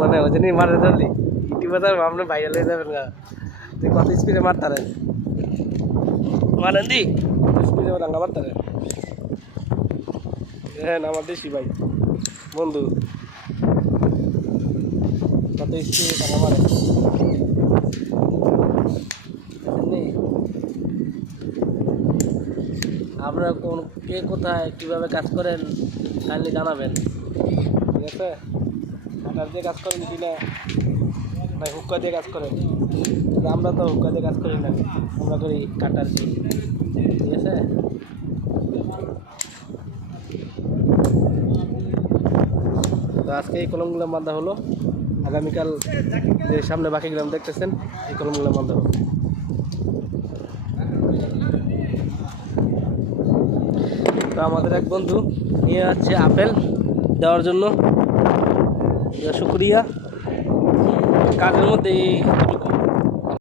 মানে ওই জন্যই মারে ধরলি ইউটিউবে তো আপনি ভাইরাল হয়ে যাবেন গা তুই কত স্পিডে মারতারেন মারেন দি স্পিডে রাঙ্গা মারতারেন হ্যাঁ আমার দেশি ভাই বন্ধু কত স্পিডে রাঙ্গা মারে আপনারা কোন কে কোথায় কীভাবে কাজ করেন কাইন্ডলি জানাবেন ঠিক আছে কাটার দিয়ে কাজ করেন কি না ভাই হুক্কা দিয়ে কাজ করেন আমরা তো হুক্কা দিয়ে কাজ করি না আমরা করি কাটার দিয়ে ঠিক আছে তো আজকে এই কলমগুলো বাঁধা হলো আগামীকাল যে সামনে বাকি গ্রাম দেখতেছেন এই কলমগুলো বাঁধা হলো তো আমাদের এক বন্ধু নিয়ে যাচ্ছে আপেল দেওয়ার জন্য শুক্রিয়া কাজের মধ্যে